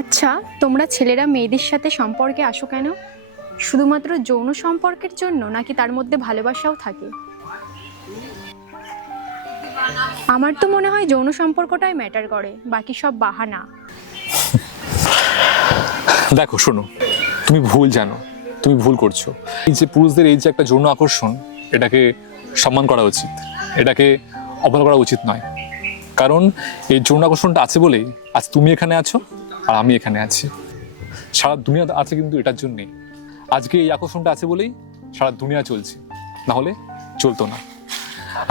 আচ্ছা, তোমরা ছেলেরা মেয়েদের সাথে সম্পর্কে আসো কেন? শুধুমাত্র যৌন সম্পর্কের জন্য, নাকি তার মধ্যে ভালোবাসাও থাকে? আমার তো মনে হয় যৌন সম্পর্কটাই ম্যাটার করে, বাকি সব বাহানা। দেখো শোনো, তুমি ভুল জানো, তুমি ভুল করছো। এই যে পুরুষদের এই যে একটা যৌন আকর্ষণ, এটাকে সম্মান করা উচিত, এটাকে অবহেলা করা উচিত নয়। কারণ এই যৌন আকর্ষণটা আছে বলেই আজ তুমি এখানে আছো আর আমি এখানে আছি। সারা দুনিয়া আছে কিন্তু এটার জন্যেই। আজকে এই আকর্ষণটা আছে বলেই সারা দুনিয়া চলছে, না হলে চলতো না।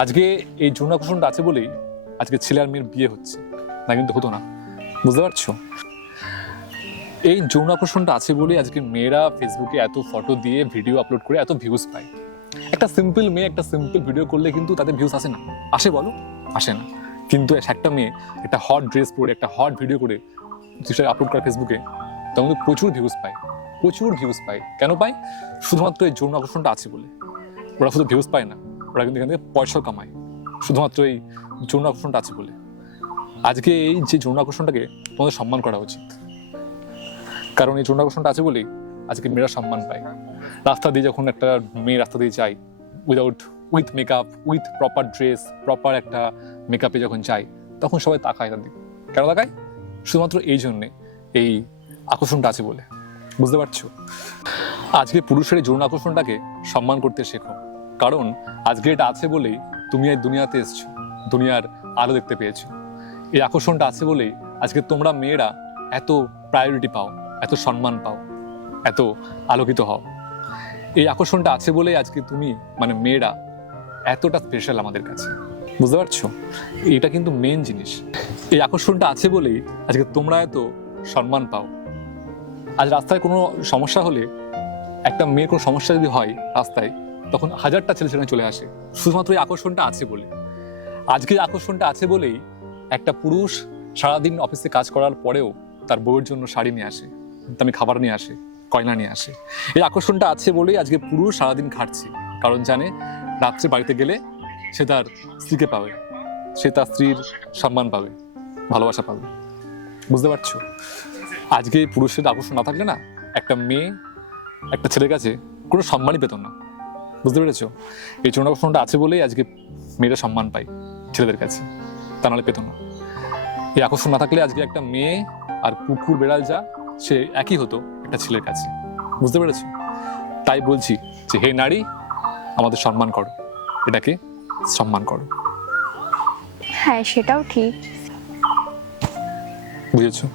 আজকে এই যৌন আকর্ষণটা আছে বলেই আজকে ছেলে আর মেয়ের বিয়ে হচ্ছে, না কিন্তু হতো না। বুঝতে পারছো? এই যৌন আকর্ষণটা আছে বলে আজকে মেয়েরা ফেসবুকে এত ফটো দিয়ে ভিডিও আপলোড করে এত ভিউজ পায়। একটা সিম্পল মেয়ে একটা সিম্পল ভিডিও করলে কিন্তু তাদের ভিউজ আসে না? আসে বলো? আসে না। কিন্তু একটা মেয়ে একটা হট ড্রেস পরে একটা হট ভিডিও করে সেটা আপলোড করে ফেসবুকে, তখন কিন্তু প্রচুর ভিউজ পায়, প্রচুর ভিউজ পায়। কেন পায়? শুধুমাত্র এই যৌন আকর্ষণটা আছে বলে। ওরা শুধু ভিউজ পায় না, ওরা কিন্তু এখান থেকে পয়সাও কামায়, শুধুমাত্র এই যৌন আকর্ষণটা আছে বলে। আজকে এই যে যৌন আকর্ষণটাকে তোমাদের সম্মান করা উচিত। কারণ এই যৌন আকর্ষণটা আছে বলেই আজকে মেয়েরা সম্মান পায়। রাস্তা দিয়ে যখন একটা মেয়ে রাস্তা দিয়ে যায় with makeup, with proper dress, proper একটা মেকআপে যখন যায়, তখন সবাই তাকায় তার দিকে। কেন তাকায়? শুধুমাত্র এই জন্যে, এই আকর্ষণটা আছে বলে। বুঝতে পারছো? আজকে পুরুষের এই যৌন আকর্ষণটাকে সম্মান করতে শেখো। কারণ আজকে এটা আছে বলেই তুমি এই দুনিয়াতে এসছো, দুনিয়ার আলো দেখতে পেয়েছো। এই আকর্ষণটা আছে বলেই আজকে তোমরা মেয়েরা এত প্রায়োরিটি পাও, এত সম্মান পাও, এত আলোকিত হও। এই আকর্ষণটা আছে বলেই আজকে তুমি মানে মেয়েরা এতটা স্পেশাল আমাদের কাছে। বুঝতে পারছো? এটা কিন্তু মেন জিনিস। এই আকর্ষণটা আছে বলেই আজকে তোমরা এত সম্মান পাও। আজ রাস্তায় কোনো সমস্যা হলে, একটা মেয়ের কোনো সমস্যা যদি হয় রাস্তায়, তখন হাজারটা ছেলে সেখানে চলে আসে, শুধুমাত্র এই আকর্ষণটা আছে বলে। আজকে আকর্ষণটা আছে বলেই একটা পুরুষ সারাদিন অফিসে কাজ করার পরেও তার বউয়ের জন্য শাড়ি নিয়ে আসে, দামি খাবার নিয়ে আসে, কয়লা নিয়ে আসে। এই আকর্ষণটা আছে বলেই আজকে পুরুষ সারাদিন খাটছে, কারণ জানে রাত্রে বাড়িতে গেলে সে তার স্ত্রীকে পাবে, সে তার স্ত্রীর সম্মান পাবে, ভালোবাসা পাবে। বুঝতে পারছো? আজকে পুরুষের আকর্ষণ না থাকলে না, একটা মেয়ে একটা ছেলের কাছে কোনো সম্মানই পেত না। বুঝতে পেরেছো? এই যৌন আকর্ষণটা আছে বলেই আজকে মেয়েরা সম্মান পায় ছেলেদের কাছে, তা নাহলে পেত না। এই আকর্ষণ না থাকলে আজকে একটা মেয়ে আর কুকুর বেড়াল যা, সে একই হতো একটা ছেলের কাছে। বুঝতে পেরেছো? তাই বলছি যে হে নারী, আমাদের সম্মান করো, এটাকে সম্মান করো। হ্যাঁ, সেটাও ঠিক। বুঝেছো?